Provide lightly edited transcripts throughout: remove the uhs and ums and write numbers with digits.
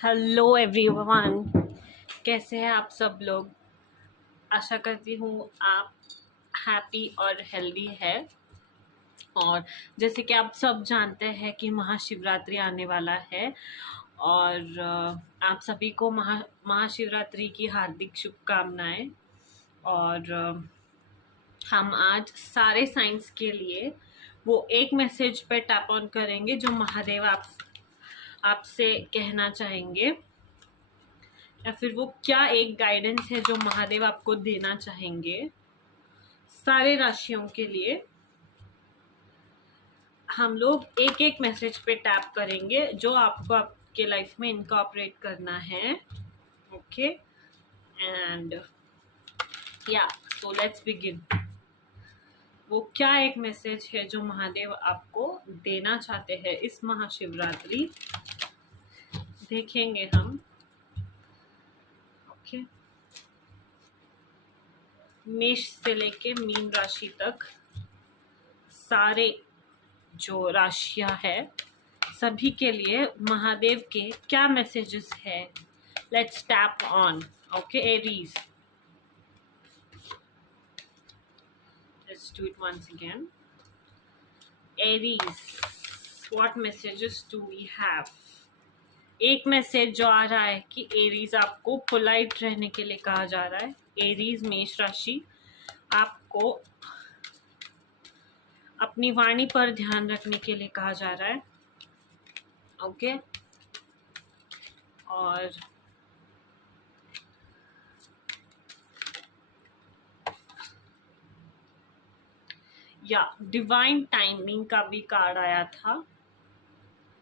Hello everyone, कैसे हैं आप सब लोग। आशा करती हूँ आप हैप्पी और हेल्दी है। और जैसे कि आप सब जानते हैं कि महाशिवरात्रि आने वाला है और आप सभी को महाशिवरात्रि की हार्दिक शुभकामनाएं। और हम आज सारे साइंस के लिए वो एक मैसेज पे टैप ऑन करेंगे जो महादेव आपसे कहना चाहेंगे, या फिर वो क्या एक गाइडेंस है जो महादेव आपको देना चाहेंगे सारे राशियों के लिए। हम लोग एक एक मैसेज पे टैप करेंगे जो आपको आपके लाइफ में इनकॉर्पोरेट करना है। ओके, एंड या सो लेट्स बिगिन। वो क्या एक मैसेज है जो महादेव आपको देना चाहते हैं इस महाशिवरात्रि, देखेंगे हम। ओके, मेष से लेके मीन राशि तक सारे जो राशियां है सभी के लिए महादेव के क्या मैसेजेस है। Let's tap on. Okay, Aries, let's do it once again. Aries, what messages do we have. एक मैसेज जो आ रहा है कि एरीज आपको पोलाइट रहने के लिए कहा जा रहा है। एरीज मेष राशि, आपको अपनी वाणी पर ध्यान रखने के लिए कहा जा रहा है। ओके, और या डिवाइन टाइमिंग का भी कार्ड आया था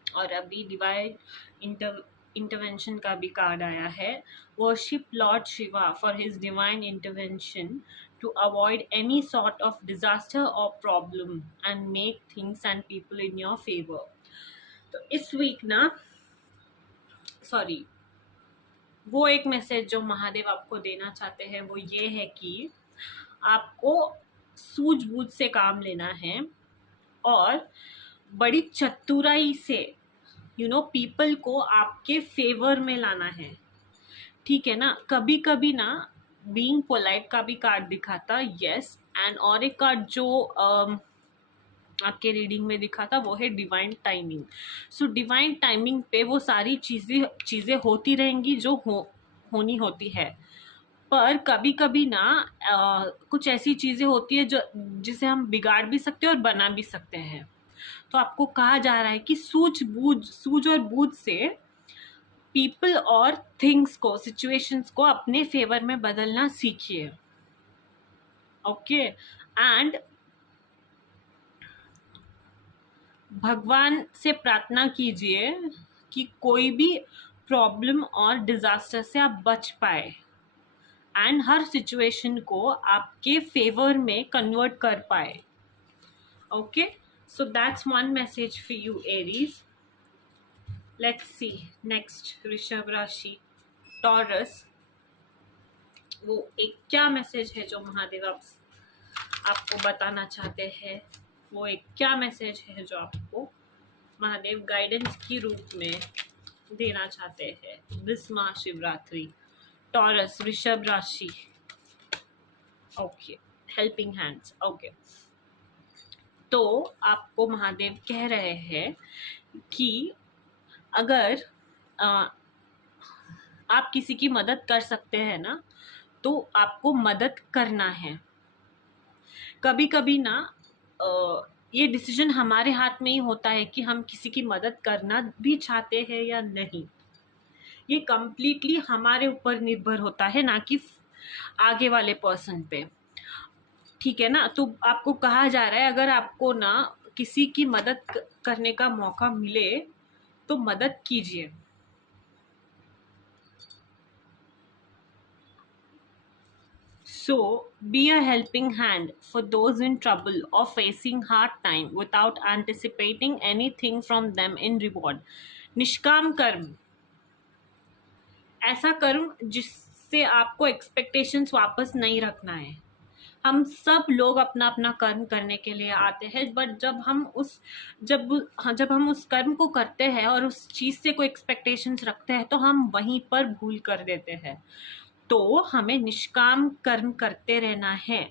और अभी डिवाइन इंटरवेंशन का भी कार्ड आया है। Worship Lord Shiva for his divine intervention to avoid any sort of disaster or problem and make things and people in your favor. तो इस वीक ना वो एक मैसेज जो महादेव आपको देना चाहते हैं वो ये है कि आपको सूझबूझ से काम लेना है और बड़ी चतुराई से पीपल को आपके फेवर में लाना है। ठीक है ना। कभी कभी ना बीइंग पोलाइट का भी कार्ड दिखा था, यस। एंड और एक कार्ड जो आपके रीडिंग में दिखा था वो है divine timing. So divine timing पे वो सारी चीज़ें होती रहेंगी जो होनी होती है। पर कभी कभी ना कुछ ऐसी चीज़ें होती है जिसे हम बिगाड़ भी सकते हैं और बना भी सकते हैं। तो आपको कहा जा रहा है कि सूझ और बूझ से पीपल और थिंग्स को, सिचुएशंस को अपने फेवर में बदलना सीखिए। ओके, एंड भगवान से प्रार्थना कीजिए कि कोई भी प्रॉब्लम और डिजास्टर से आप बच पाए एंड हर सिचुएशन को आपके फेवर में कन्वर्ट कर पाए। Okay, so that's one message for you Aries. Let's see next, वृषभ राशि, टॉरस। वो एक क्या मैसेज है जो महादेव आपको बताना चाहते हैं। वो एक क्या मैसेज है जो आपको महादेव गाइडेंस की रूप में देना चाहते हैं दिस महाशिवरात्रि। टॉरस, वृषभ राशि। Okay, helping hands. ओके, तो आपको महादेव कह रहे हैं कि अगर आप किसी की मदद कर सकते हैं ना तो आपको मदद करना है। कभी कभी ना ये डिसीजन हमारे हाथ में ही होता है कि हम किसी की मदद करना भी चाहते हैं या नहीं। ये कम्प्लीटली हमारे ऊपर निर्भर होता है, ना कि आगे वाले पर्सन पे। ठीक है ना। तो आपको कहा जा रहा है अगर आपको ना किसी की मदद करने का मौका मिले तो मदद कीजिए। So, be a helping hand for those in trouble or facing hard time without anticipating anything from them in reward. निष्काम कर्म, ऐसा कर्म जिससे आपको एक्सपेक्टेशंस वापस नहीं रखना है। हम सब लोग अपना अपना कर्म करने के लिए आते हैं, बट जब हम उस कर्म को करते हैं और उस चीज़ से कोई एक्सपेक्टेशंस रखते हैं तो हम वहीं पर भूल कर देते हैं। तो हमें निष्काम कर्म करते रहना है,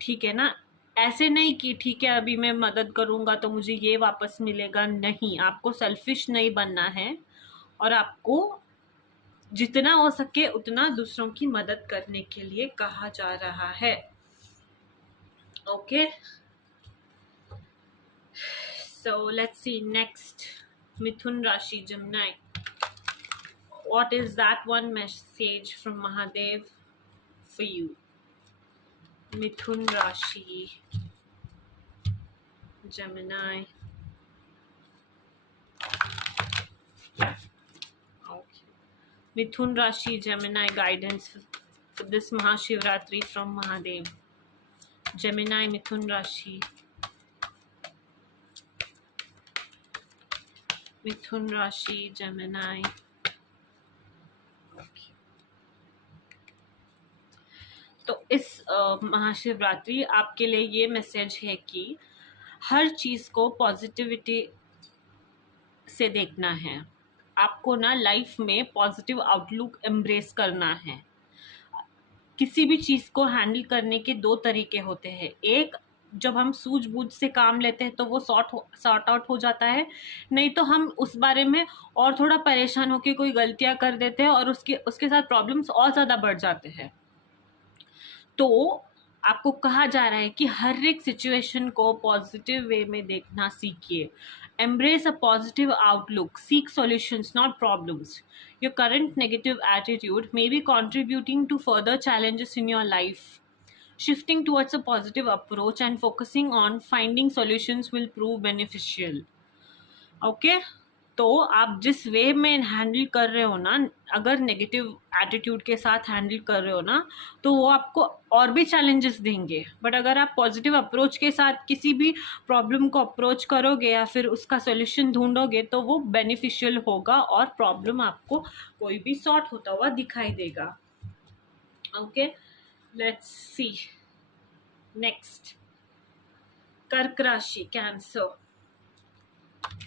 ठीक है ना। ऐसे नहीं कि ठीक है अभी मैं मदद करूंगा तो मुझे ये वापस मिलेगा, नहीं, आपको सेल्फिश नहीं बनना है और आपको जितना हो सके उतना दूसरों की मदद करने के लिए कहा जा रहा है। Okay, so let's see next, मिथुन राशि Gemini. What is that one message from Mahadev for you? Mithun Rashi Gemini. Okay. Mithun Rashi Gemini guidance for this Mahashivratri from Mahadev. Gemini, Mithun Rashi. Mithun Rashi Gemini. Okay. तो इस महाशिवरात्रि आपके लिए ये message है कि हर चीज़ को positivity से देखना है। आपको ना लाइफ में पॉजिटिव आउटलुक एम्ब्रेस करना है। किसी भी चीज़ को हैंडल करने के दो तरीके होते हैं। एक, जब हम सूझबूझ से काम लेते हैं तो वो सॉर्ट आउट हो जाता है, नहीं तो हम उस बारे में और थोड़ा परेशान होकर कोई गलतियां कर देते हैं और उसके साथ प्रॉब्लम्स और ज़्यादा बढ़ जाते हैं। तो आपको कहा जा रहा है कि हर एक सिचुएशन को पॉजिटिव वे में देखना सीखिए। Embrace a positive outlook. Seek solutions, not problems. Your current negative attitude may be contributing to further challenges in your life. Shifting towards a positive approach and focusing on finding solutions will prove beneficial. Okay? तो आप जिस वे में handle कर रहे हो ना, अगर negative attitude के साथ हैंडल कर रहे हो ना, तो वो आपको और भी चैलेंजेस देंगे। बट अगर आप पॉजिटिव अप्रोच के साथ किसी भी प्रॉब्लम को अप्रोच करोगे या फिर उसका सॉल्यूशन ढूंढोगे तो वो बेनिफिशियल होगा और प्रॉब्लम आपको कोई भी सॉर्ट होता हुआ दिखाई देगा। ओके, लेट्स सी नेक्स्ट, कर्क राशि कैंसर।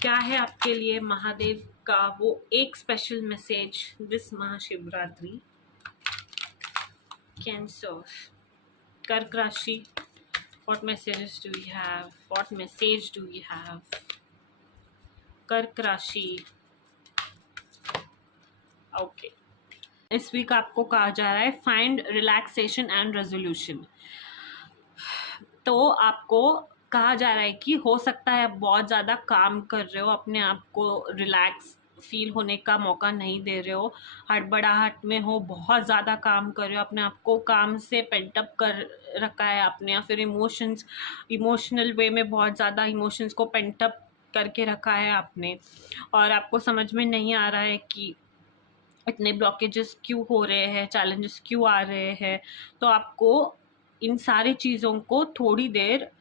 क्या है आपके लिए महादेव का वो एक special message this Mahashivratri? Cancer, कर्क राशि, what messages do you have? What message do you have? कर्क राशि, ओके, इस वीक आपको कहा जा रहा है फाइंड रिलैक्सेशन एंड रेजोल्यूशन। तो आपको कहा जा रहा है कि हो सकता है आप बहुत ज़्यादा काम कर रहे हो, अपने आप को रिलैक्स फील होने का मौका नहीं दे रहे हो, हड़बड़ाहट में हो, बहुत ज़्यादा काम कर रहे हो, अपने आप को काम से पेंटअप कर रखा है आपने, या फिर इमोशनल वे में बहुत ज़्यादा इमोशंस को पेंटअप करके रखा है आपने, और आपको समझ में नहीं आ रहा है कि इतने ब्लॉकेजेस क्यों हो रहे हैं, चैलेंजेस क्यों आ रहे हैं। तो आपको इन सारी चीज़ों को थोड़ी देर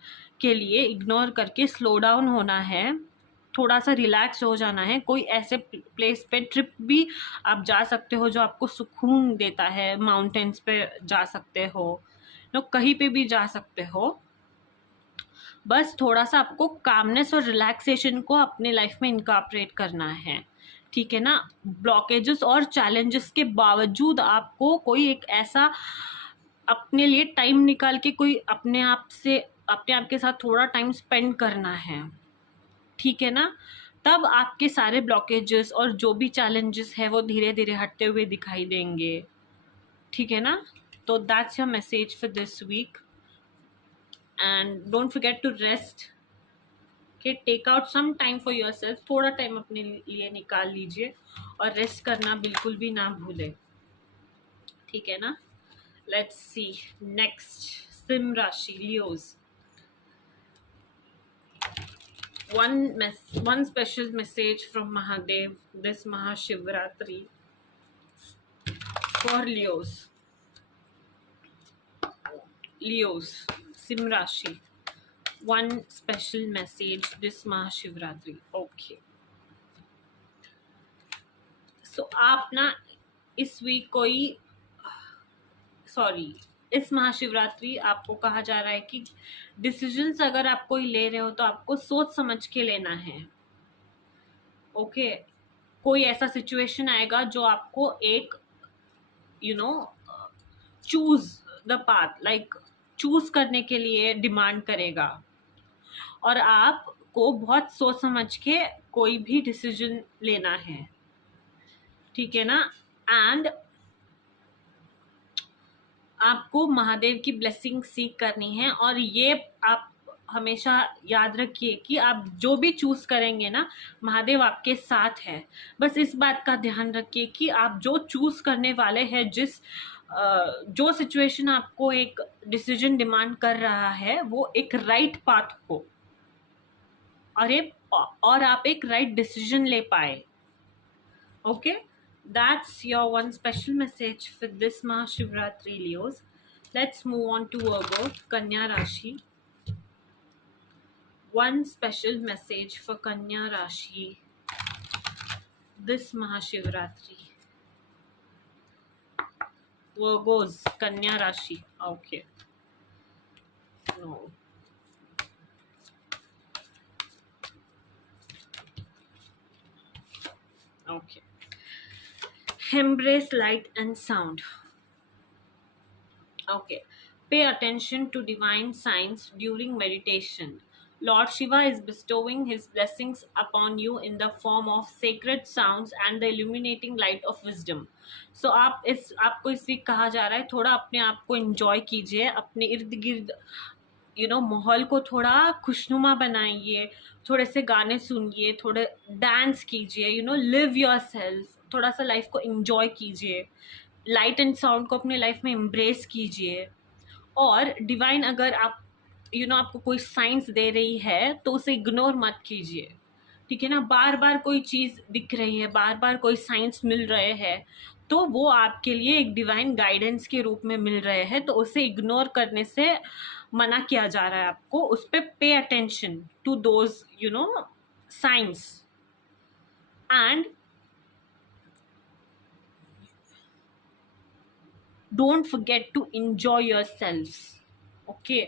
के लिए इग्नोर करके स्लो डाउन होना है, थोड़ा सा रिलैक्स हो जाना है। कोई ऐसे प्लेस पे ट्रिप भी आप जा सकते हो जो आपको सुकून देता है, माउंटेन्स पे जा सकते हो, कहीं पे भी जा सकते हो। बस थोड़ा सा आपको कामनेस और रिलैक्सेशन को अपने लाइफ में इनकॉर्पोरेट करना है, ठीक है ना। ब्लॉकेजेस और चैलेंजेस के बावजूद आपको कोई एक ऐसा अपने लिए टाइम निकाल के कोई अपने आप के साथ थोड़ा टाइम स्पेंड करना है, ठीक है ना। तब आपके सारे ब्लॉकेजेस और जो भी चैलेंजेस है वो धीरे धीरे हटते हुए दिखाई देंगे, ठीक है ना। तो that's your message for this week and don't forget to rest, कि take out some time for yourself, थोड़ा टाइम अपने लिए निकाल लीजिए और रेस्ट करना बिल्कुल भी ना भूलें, ठीक है ना। लेट्स सी नेक्स्ट, सिंह राशि Leos. One special message from Mahadev this Mahashivratri for Leos. Simbh Rashi. One special message this Mahashivratri. Okay. So आप ना इस वीक इस महाशिवरात्रि आपको कहा जा रहा है कि डिसीजंस अगर आप कोई ले रहे हो तो आपको सोच समझ के लेना है। ओके, कोई ऐसा सिचुएशन आएगा जो आपको एक choose the path, like choose करने के लिए डिमांड करेगा, और आपको बहुत सोच समझ के कोई भी डिसीजन लेना है, ठीक है ना। एंड आपको महादेव की ब्लेसिंग सीख करनी है, और ये आप हमेशा याद रखिए कि आप जो भी चूज करेंगे ना, महादेव आपके साथ है। बस इस बात का ध्यान रखिए कि आप जो चूज करने वाले हैं, जो सिचुएशन आपको एक डिसीजन डिमांड कर रहा है, वो एक राइट पाथ हो, और आप एक राइट डिसीजन ले पाए। Okay, that's your one special message for this Mahashivratri, Leos. Let's move on to Virgo, Kanya Rashi. One special message for Kanya Rashi this Mahashivratri. Virgos, Kanya Rashi. Okay. No. Okay. Embrace light and sound. Okay. Pay attention to divine signs during meditation. Lord Shiva is bestowing his blessings upon you in the form of sacred sounds and the illuminating light of wisdom. So आपको इस week कहा जा रहा है, थोड़ा अपने आप को एंजॉय कीजिए, अपने इर्द गिर्द माहौल को थोड़ा खुशनुमा बनाइए, थोड़े से गाने सुनिए, थोड़े डांस कीजिए, लिव योर सेल्फ, थोड़ा सा लाइफ को एंजॉय कीजिए, लाइट एंड साउंड को अपने लाइफ में एम्ब्रेस कीजिए। और डिवाइन अगर आप आपको कोई साइंस दे रही है तो उसे इग्नोर मत कीजिए, ठीक है ना। बार बार कोई चीज़ दिख रही है, बार बार कोई साइंस मिल रहे हैं, तो वो आपके लिए एक डिवाइन गाइडेंस के रूप में मिल रहे हैं, तो उसे इग्नोर करने से मना किया जा रहा है आपको। उस पर pay attention to those signs, and don't forget to enjoy yourself. Okay,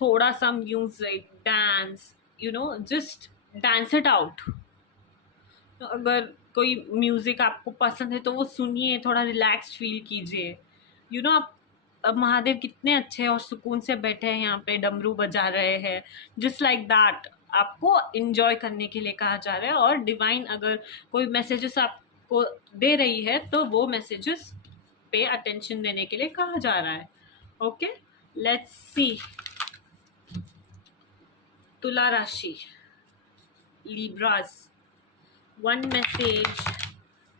थोड़ा सा music, dance, just dance it out. अगर कोई म्यूजिक आपको पसंद है तो वो सुनिए, थोड़ा रिलैक्स्ड फील कीजिए। आप अब महादेव कितने अच्छे और सुकून से बैठे हैं यहाँ पे, डमरू बजा रहे हैं, जस्ट लाइक दैट आपको एंजॉय करने के लिए कहा जा रहा है। और डिवाइन अगर कोई मैसेजेस आपको दे रही है तो वो मैसेजेस पे अटेंशन देने के लिए कहा जा रहा है। ओके, लेट्स सी तुला राशि, Libras. One message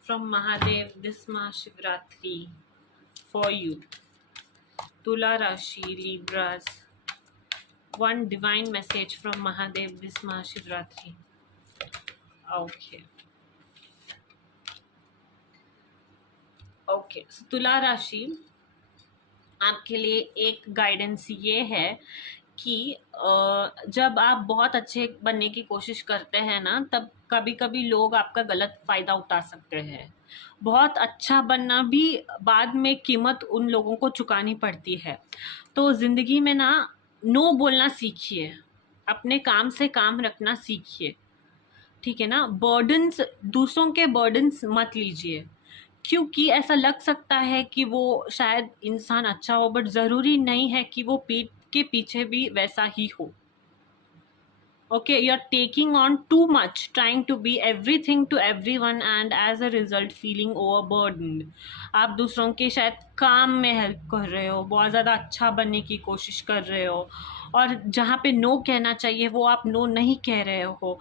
from Mahadev this Mahashivratri for you. Tula Rashi, Libras. One divine message from Mahadev this Mahashivratri. Okay. Okay. So तुला राशि आपके लिए एक गाइडेंस ये है कि जब आप बहुत अच्छे बनने की कोशिश करते हैं ना, तब कभी कभी लोग आपका गलत फ़ायदा उठा सकते हैं। बहुत अच्छा बनना भी बाद में कीमत उन लोगों को चुकानी पड़ती है। तो ज़िंदगी में ना नो बोलना सीखिए, अपने काम से काम रखना सीखिए, ठीक है ना। बर्डन्स, दूसरों के बर्डन्स मत लीजिए, क्योंकि ऐसा लग सकता है कि वो शायद इंसान अच्छा हो, बट ज़रूरी नहीं है कि वो पीठ के पीछे भी वैसा ही हो। Okay, you are taking on too much, trying to be everything to everyone, and as a result feeling overburdened. आप दूसरों के शायद काम में हेल्प कर रहे हो, बहुत ज़्यादा अच्छा बनने की कोशिश कर रहे हो, और जहाँ पे नो कहना चाहिए वो आप नो नहीं कह रहे हो।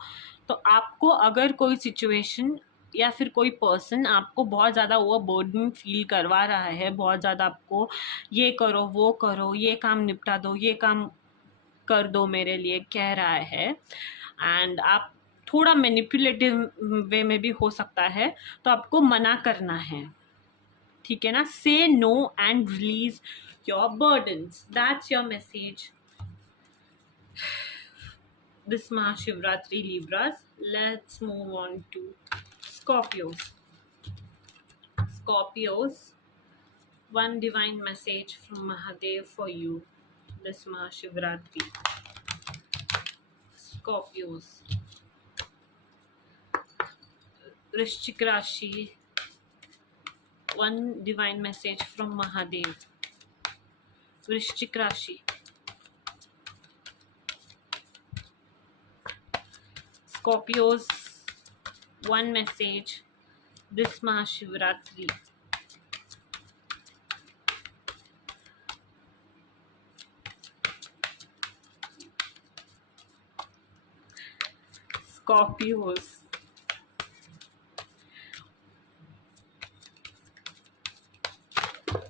तो आपको अगर कोई सिचुएशन या फिर कोई पर्सन आपको बहुत ज़्यादा ओवरबर्डन फील करवा रहा है, बहुत ज़्यादा आपको ये करो, वो करो, ये काम निपटा दो, ये काम कर दो मेरे लिए कह रहा है, एंड आप थोड़ा मैनिपुलेटिव वे में भी हो सकता है, तो आपको मना करना है, ठीक है ना। Say no and release your burdens, that's your message this Mahashivratri, Libras. Let's move on to Scorpios. Scorpios, One divine message from Mahadev for you this Mahashivratri. Scorpios, Vrishchik Rashi. One divine message from Mahadev. Vrishchik Rashi. Scorpios, one message this Mahashivratri. Scorpios.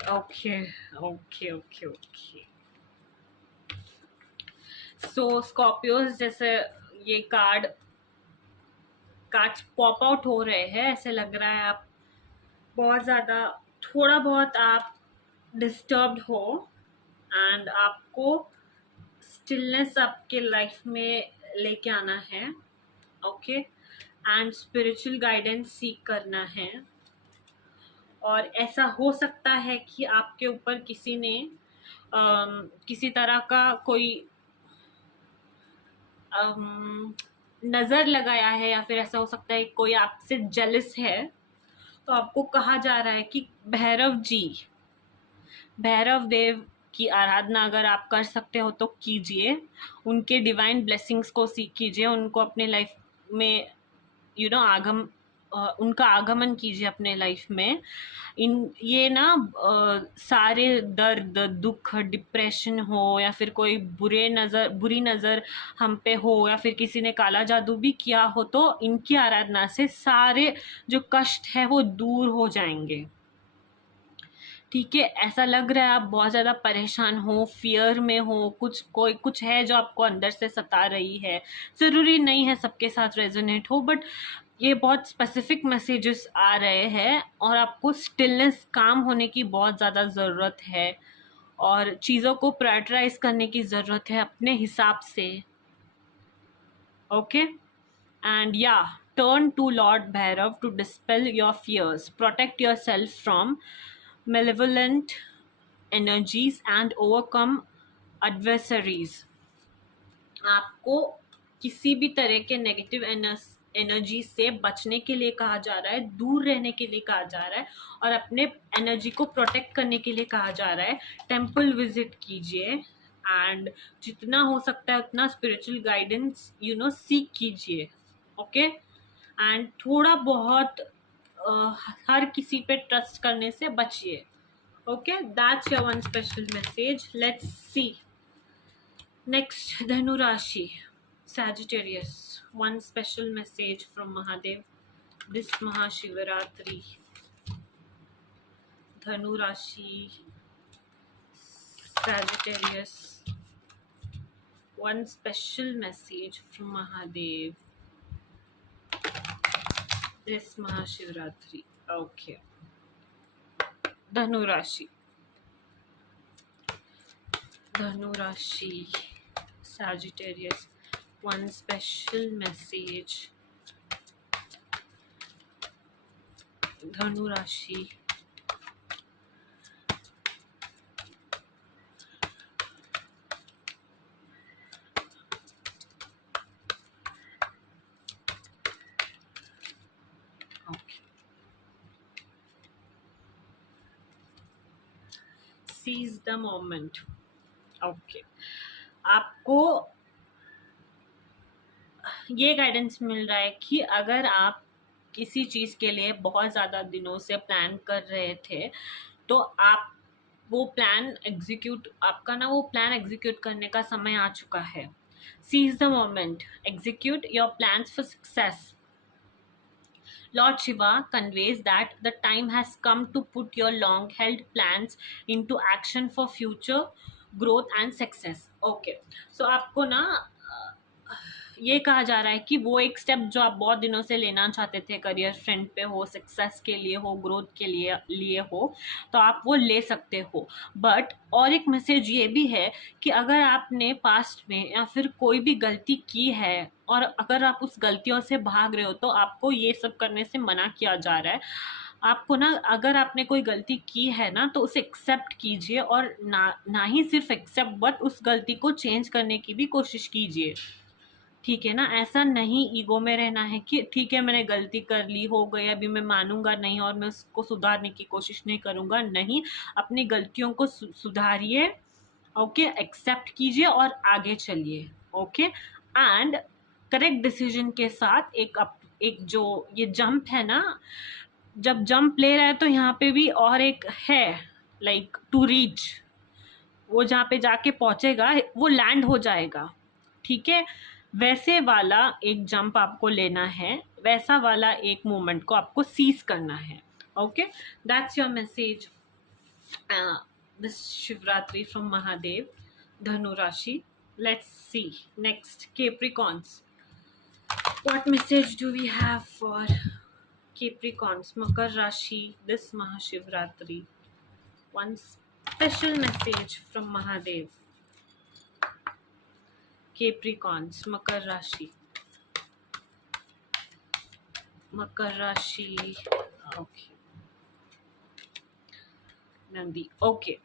Okay. So Scorpios, जैसे ये cards pop out हो रहे हैं, ऐसे लग रहा है आप बहुत ज़्यादा थोड़ा बहुत आप डिस्टर्ब्ड हो एंड आपको स्टिलनेस आपके लाइफ में लेके आना है. ओके. एंड स्पिरिचुअल गाइडेंस सीख करना है. और ऐसा हो सकता है कि आपके ऊपर किसी ने किसी तरह का कोई नज़र लगाया है, या फिर ऐसा हो सकता है कोई आपसे जेलस है. तो आपको कहा जा रहा है कि भैरव देव की आराधना अगर आप कर सकते हो तो कीजिए. उनके डिवाइन ब्लेसिंग्स को सीख कीजिए. उनको अपने लाइफ में उनका आगमन कीजिए अपने लाइफ में. ये ना सारे दर्द, दुख, डिप्रेशन हो, या फिर कोई बुरी नज़र हम पे हो, या फिर किसी ने काला जादू भी किया हो, तो इनकी आराधना से सारे जो कष्ट है वो दूर हो जाएंगे. ठीक है. ऐसा लग रहा है आप बहुत ज़्यादा परेशान हो, फियर में हो, कुछ है जो आपको अंदर से सता रही है. ज़रूरी नहीं है सबके साथ रेजोनेट हो, बट ये बहुत स्पेसिफिक मैसेजेस आ रहे हैं और आपको स्टिलनेस, काम होने की बहुत ज़्यादा ज़रूरत है और चीज़ों को प्रायोरिटाइज करने की ज़रूरत है अपने हिसाब से. ओके. एंड या, turn to Lord Bhairav to dispel your fears, protect yourself from malevolent energies and overcome adversaries. आपको किसी भी तरह के नेगेटिव एनर्जी से बचने के लिए कहा जा रहा है, दूर रहने के लिए कहा जा रहा है और अपने एनर्जी को प्रोटेक्ट करने के लिए कहा जा रहा है. टेम्पल विजिट कीजिए एंड जितना हो सकता है उतना स्पिरिचुअल गाइडेंस सीख कीजिए. ओके. एंड थोड़ा बहुत हर किसी पे ट्रस्ट करने से बचिए. Okay. That's your one special message. Let's see next. धनु राशि, Sagittarius, one special message from Mahadev this Mahashivaratri. Dhanu Rashi, Sagittarius, one special message from Mahadev this Mahashivaratri. Okay. Dhanu Rashi, Sagittarius, one special message. Dhanu Rashi. Okay. Seize the moment. Okay. आपको ये guidance मिल रहा है कि अगर आप किसी चीज़ के लिए बहुत ज़्यादा दिनों से प्लान कर रहे थे, तो आप वो प्लान एग्जीक्यूट करने का समय आ चुका है. Seize the moment, execute your plans for success. Lord Shiva conveys that the time has come to put your long-held plans into action for future growth and success. Okay. So आपको ना ये कहा जा रहा है कि वो एक स्टेप जो आप बहुत दिनों से लेना चाहते थे, करियर फ्रंट पे हो, सक्सेस के लिए हो, ग्रोथ के लिए हो, तो आप वो ले सकते हो. बट और एक मैसेज ये भी है कि अगर आपने पास्ट में या फिर कोई भी गलती की है और अगर आप उस गलतियों से भाग रहे हो, तो आपको ये सब करने से मना किया जा रहा है. आपको ना, अगर आपने कोई गलती की है ना तो उसे एक्सेप्ट कीजिए, और ना ना ही सिर्फ एक्सेप्ट बट उस गलती को चेंज करने की भी कोशिश कीजिए। ठीक है ना? ऐसा नहीं ईगो में रहना है कि ठीक है मैंने गलती कर ली, हो गई, अभी मैं मानूंगा नहीं और मैं उसको सुधारने की कोशिश नहीं करूंगा। नहीं, अपनी गलतियों को सुधारिए, ओके, एक्सेप्ट कीजिए और आगे चलिए। ओके, एंड करेक्ट डिसीजन के साथ एक जो ये जंप है ना, जब जंप ले रहा है तो यहाँ पे भी और एक है, लाइक टू रीच, वो जहाँ पे जाके पहुंचेगा वो लैंड हो जाएगा। ठीक है, वैसे वाला एक जंप आपको लेना है, वैसा वाला एक मोमेंट को आपको सीज करना है। Okay, that's your message this Shivratri from Mahadev, धनु राशि। Let's see next, Capricorns. What message do we have for Capricorns, मकर राशि, this Mahashivratri? One special message from Mahadev, Capricorns, मकर राशि, मकर राशि। ओके, नंदी। ओके,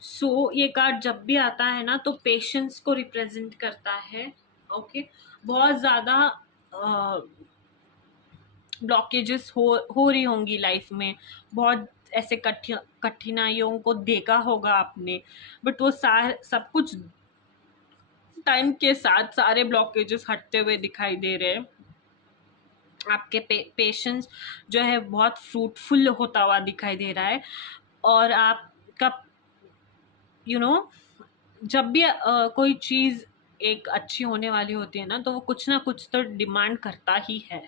सो ये कार्ड जब भी आता है ना तो पेशेंस को रिप्रेजेंट करता है। ओके, बहुत ज़्यादा ब्लॉकेजेस हो रही होंगी लाइफ में, बहुत ऐसे कठिनाइयों को देखा होगा आपने, बट वो सब कुछ टाइम के साथ सारे ब्लॉकेजेस हटते हुए दिखाई दे रहे हैं। आपके पेशेंस जो है बहुत फ्रूटफुल होता हुआ दिखाई दे रहा है, और आपका जब भी कोई चीज़ एक अच्छी होने वाली होती है ना तो वो कुछ ना कुछ तो डिमांड करता ही है,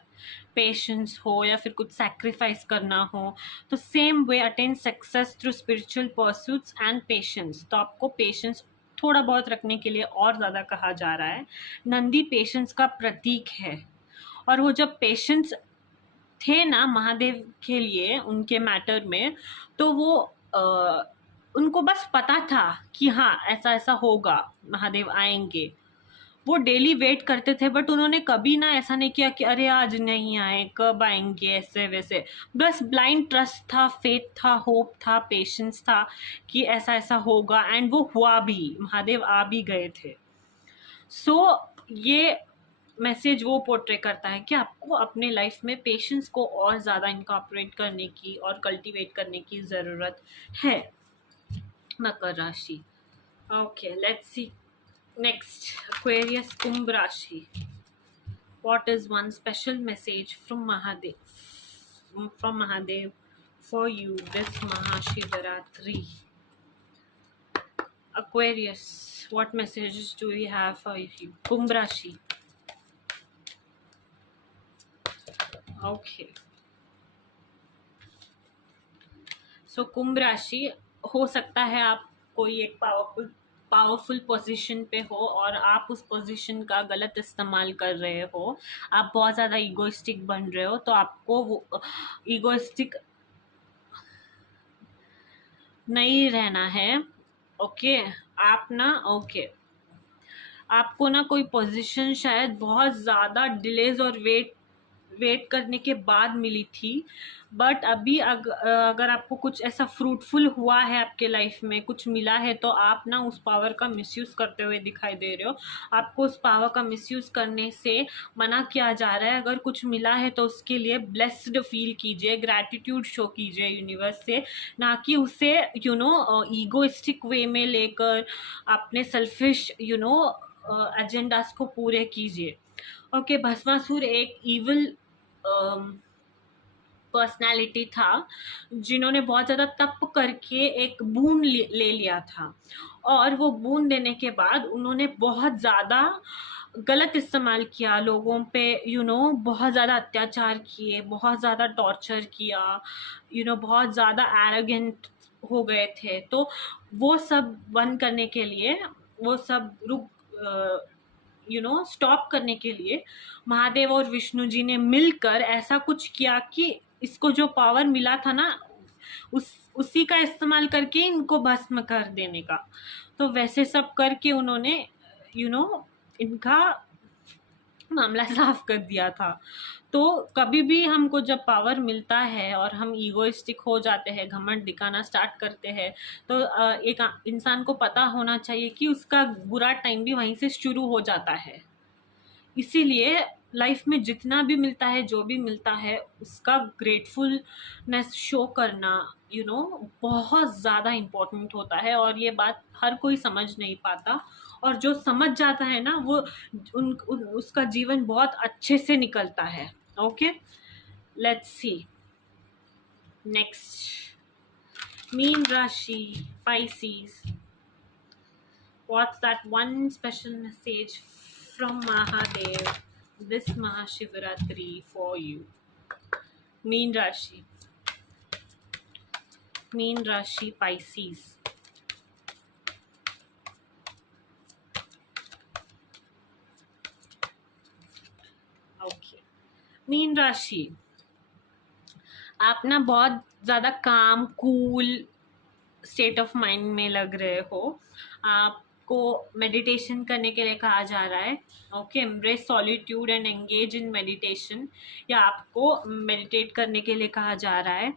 पेशेंस हो या फिर कुछ सैक्रिफाइस करना हो। तो same way attain success through spiritual pursuits and patience, तो आपको पेशेंस थोड़ा बहुत रखने के लिए और ज़्यादा कहा जा रहा है। नंदी पेशेंस का प्रतीक है, और वो जब पेशेंस थे ना महादेव के लिए उनके मैटर में, तो वो उनको बस पता था कि हाँ ऐसा ऐसा होगा, महादेव आएंगे। वो डेली वेट करते थे, बट उन्होंने कभी ना ऐसा नहीं किया कि अरे आज नहीं आए, कब आएंगे, ऐसे वैसे। बस ब्लाइंड ट्रस्ट था, फेथ था, होप था, पेशेंस था कि ऐसा ऐसा होगा, एंड वो हुआ भी, महादेव आ भी गए थे। सो ये मैसेज वो पोर्ट्रे करता है कि आपको अपने लाइफ में पेशेंस को और ज़्यादा इनकॉर्पोरेट करने की और कल्टीवेट करने की ज़रूरत है, मकर राशि। Okay, let's see next, Aquarius, कुंभ राशि। What is one special message from Mahadev for you this Mahashivratri? Aquarius, what messages do we have for you? Kumbh Rashi. Okay. So कुंभ राशि, हो सकता है आप कोई एक पावरफुल पोजीशन पे हो और आप उस पोजीशन का गलत इस्तेमाल कर रहे हो, आप बहुत ज़्यादा ईगोइस्टिक बन रहे हो, तो आपको वो ईगोइस्टिक नहीं रहना है। ओके, आप ना, ओके, आपको ना कोई पोजीशन शायद बहुत ज़्यादा डिलेज और वेट करने के बाद मिली थी, बट अभी अगर आपको कुछ ऐसा फ्रूटफुल हुआ है आपके लाइफ में, कुछ मिला है, तो आप ना उस पावर का मिसयूज़ करते हुए दिखाई दे रहे हो। आपको उस पावर का मिसयूज़ करने से मना किया जा रहा है। अगर कुछ मिला है तो उसके लिए ब्लेस्ड फील कीजिए, ग्रैटिट्यूड शो कीजिए यूनिवर्स से, ना कि उसे ईगोइस्टिक वे में लेकर अपने सेल्फिश एजेंडास को पूरे कीजिए। ओके, भस्मासुर एक इविल पर्सनालिटी था जिन्होंने बहुत ज़्यादा तप करके एक बूंद ले लिया था, और वो बूंद देने के बाद उन्होंने बहुत ज़्यादा गलत इस्तेमाल किया लोगों पे, बहुत ज़्यादा अत्याचार किए, बहुत ज़्यादा टॉर्चर किया, बहुत ज़्यादा एरोगेंट हो गए थे। तो वो सब बंद करने के लिए, वो सब स्टॉप करने के लिए महादेव और विष्णु जी ने मिलकर ऐसा कुछ किया कि इसको जो पावर मिला था ना, उसी का इस्तेमाल करके इनको भस्म कर देने का। तो वैसे सब करके उन्होंने इनका मामला साफ कर दिया था। तो कभी भी हमको जब पावर मिलता है और हम ईगोइस्टिक हो जाते हैं, घमंड दिखाना स्टार्ट करते हैं, तो एक इंसान को पता होना चाहिए कि उसका बुरा टाइम भी वहीं से शुरू हो जाता है। इसीलिए लाइफ में जितना भी मिलता है, जो भी मिलता है, उसका ग्रेटफुलनेस शो करना बहुत ज़्यादा इम्पोर्टेंट होता है। और ये बात हर कोई समझ नहीं पाता, और जो समझ जाता है ना, वो उसका जीवन बहुत अच्छे से निकलता है। Okay, let's see next. Mean राशि, Pisces. What's that one special message from Mahadev this Mahashivratri for you? Meen Rashi. Meen Rashi, Pisces. Okay. Mean राशि, आप ना बहुत ज़्यादा काम, कूल स्टेट ऑफ माइंड में लग रहे हो। आपको मेडिटेशन करने के लिए कहा जा रहा है। Okay, embrace solitude and engage in meditation, या आपको मेडिटेट करने के लिए कहा जा रहा है।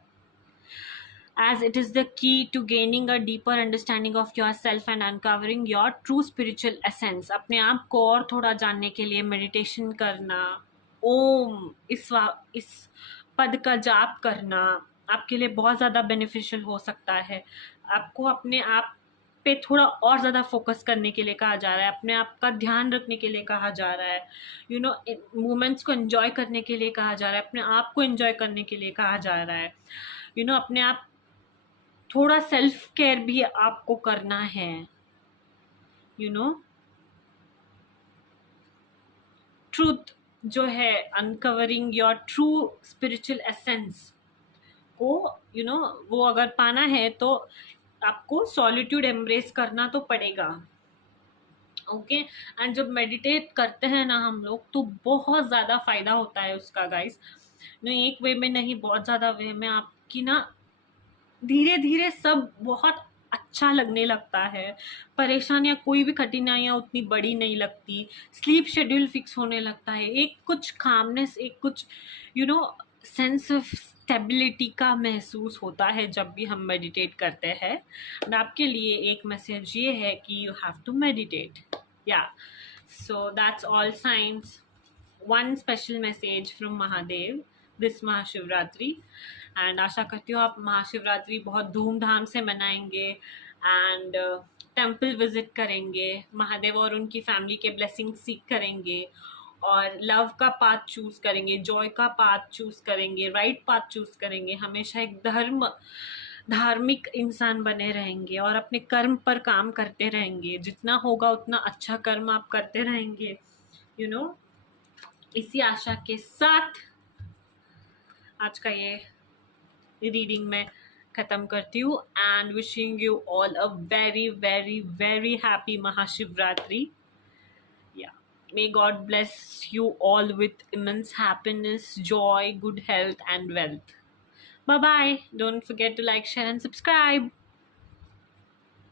as it is the key to gaining a deeper understanding of yourself and uncovering your true spiritual essence। अपने आप को और थोड़ा जानने के लिए मेडिटेशन करना, ओम इस पद का जाप करना आपके लिए बहुत ज़्यादा बेनिफिशियल हो सकता है। आपको अपने आप पे थोड़ा और ज़्यादा फोकस करने के लिए कहा जा रहा है, अपने आप का ध्यान रखने के लिए कहा जा रहा है, मोमेंट्स को एंजॉय करने के लिए कहा जा रहा है, अपने आप को एंजॉय करने के लिए कहा जा रहा है। अपने आप थोड़ा सेल्फ केयर भी आपको करना है। ट्रूथ जो है, uncovering your true spiritual essence को वो अगर पाना है तो आपको सॉलिट्यूड एम्ब्रेस करना तो पड़ेगा। ओके, एंड जब मेडिटेट करते हैं ना हम लोग, तो बहुत ज़्यादा फ़ायदा होता है उसका गाइस। एक वे में नहीं, बहुत ज़्यादा वे में आपकी ना धीरे धीरे सब बहुत अच्छा लगने लगता है। परेशानियाँ, कोई भी कठिनाइयाँ उतनी बड़ी नहीं लगती। स्लीप शेड्यूल फिक्स होने लगता है। एक कुछ कामनेस, एक कुछ सेंस ऑफ स्टेबिलिटी का महसूस होता है जब भी हम मेडिटेट करते हैं। और आपके लिए एक मैसेज ये है कि यू हैव टू मेडिटेट। या so that's all science. One special message from Mahadev this Mahashivratri. And आशा करती हूँ आप महाशिवरात्रि बहुत धूमधाम से मनाएंगे एंड टेम्पल विजिट करेंगे, महादेव और उनकी फैमिली के ब्लेसिंग सीख करेंगे, और लव का पाथ चूज़ करेंगे, जॉय का पाथ चूज़ करेंगे, राइट पाथ चूज़ करेंगे। हमेशा एक धार्मिक इंसान बने रहेंगे और अपने कर्म पर काम करते रहेंगे। जितना होगा उतना अच्छा कर्म आप करते रहेंगे। इसी आशा के साथ आज का ये रीडिंग में ख़त्म करती हूँ and wishing you all a very very very happy Mahashivratri. May God bless you all with immense happiness, joy, good health and wealth. Bye bye. Don't forget to like, share and subscribe.